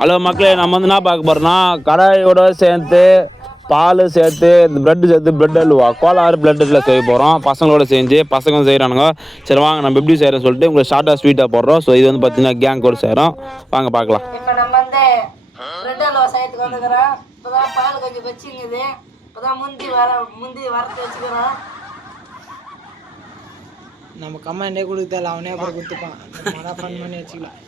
Hello மக்களே, நம்ம வந்து என்ன பார்க்க போகிறோம்னா கடாயோட சேர்த்து பால் சேர்த்து இந்த ப்ரெட்டு சேர்த்து ப்ரெட் அல்வா கோலாறு ப்ரெட் அல்வா செய்ய போகிறோம். பசங்களோட செஞ்சு பசங்க செய்கிறானுங்க. சரி வாங்க நம்ம எப்படி செய்கிறோன்னு சொல்லிட்டு உங்களுக்கு ஷார்ட்டாக ஸ்வீட்டாக போடுறோம். ஸோ இது வந்து பார்த்தீங்கன்னா கேங் கூட செய்கிறோம். வாங்க பார்க்கலாம். இப்போ நம்ம வந்து ப்ரெட் அல்வா செய்யறதுக்கு வந்துக்கிறோம். இப்போ தான் பால் கொஞ்சம் வச்சுங்குது. இப்போ தான் முந்தி வரத்து வச்சுக்கிறோம். நம்ம கமெண்டே கொடுத்தால அவனே அப்புறம் கொடுத்துப்பான். நல்லா ஃபன் பண்ணி வச்சுக்கலாம்.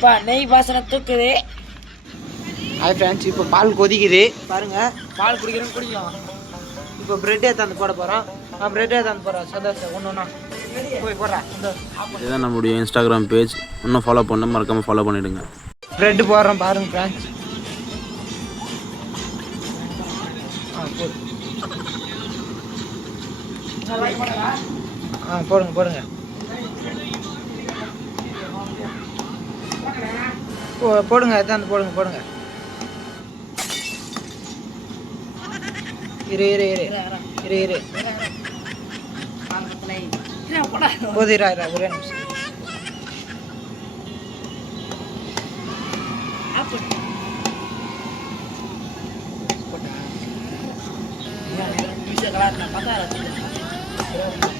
இப்போ நெய் வாசனை தூக்குது. ஹாய் ஃப்ரெண்ட்ஸ், இப்போ பால் கொதிக்குது பாருங்கள். பால் குடிக்கிறோம் குடிக்கலாம். இப்போ ப்ரெட்டே தந்து போட போகிறோம். நான் ப்ரெட்டே தந்து போகிறேன். சந்தோஷம் ஒன்று ஒன்றா போய் போடுறேன். இதுதான் நம்மளுடைய இன்ஸ்டாகிராம் பேஜ். இன்னும் ஃபாலோ பண்ண மறக்காமல் ஃபாலோ பண்ணிவிடுங்க. ப்ரெட்டு போடுறோம் பாருங்கள் ஃப்ரெண்ட்ஸ். போடுங்க போடுங்க. போடுங்க எத்தாந்து போடுங்க போடுங்க. இரு இரு இரு இரு இரு போதிரா ஒரே நிமிஷம்.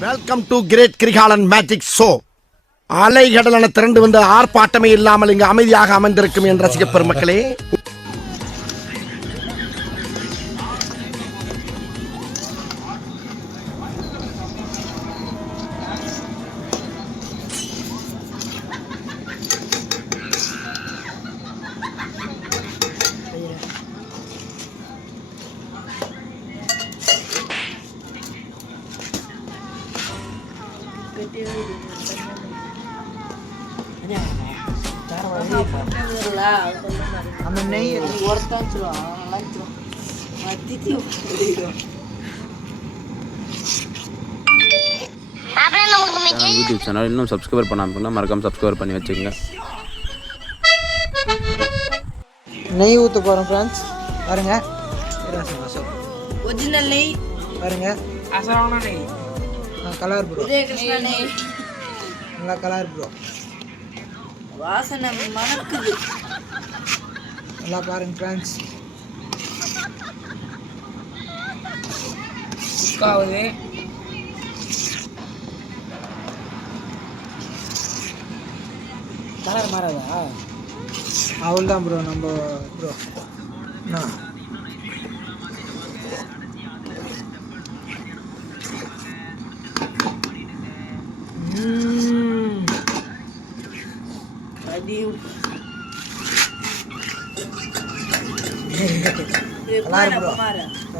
Welcome to great Kirikalan magic show. அலைகடலான திரண்டு வந்து ஆர்ப்பாட்டமே இல்லாமல் இங்கு அமைதியாக அமர்ந்திருக்கும் என் ரசிக பெருமக்களே, அந்த நெய் யூடியூப் சேனல் இன்னும் சப்ஸ்கிரைப் பண்ணாமல் மறக்காமல் சப்ஸ்கிரைப் பண்ணி வச்சுக்கோங்க. நெய் ஊற்ற போகிறோம் ஃப்ரெண்ட்ஸ். பாருங்க ஒரிஜினல் நெய் பாருங்க. அசரான நெய். Colour bro. கிருஷ்ணா நெய். நல்லா கலர் ப்ரோ. வாசனை மணக்குது. நல்லா பாருங்க ஃப்ரெண்ட்ஸ். குக்காவது கலர் மாறாதா? அவள் தான் ப்ரோ நம்ம ப்ரோ. நான் கலர் ப்ரோ.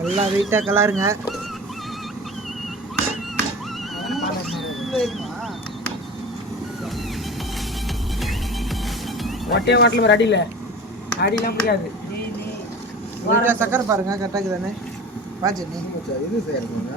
நல்லா வெயிட்டாக கலருங்க. ஒட்டே வாட்டில் ஒரு அடியில் அடிலாம் முடியாது. சக்கரை பாருங்க கரெக்டாக தானே பாச்சு. இது செய்யணுங்க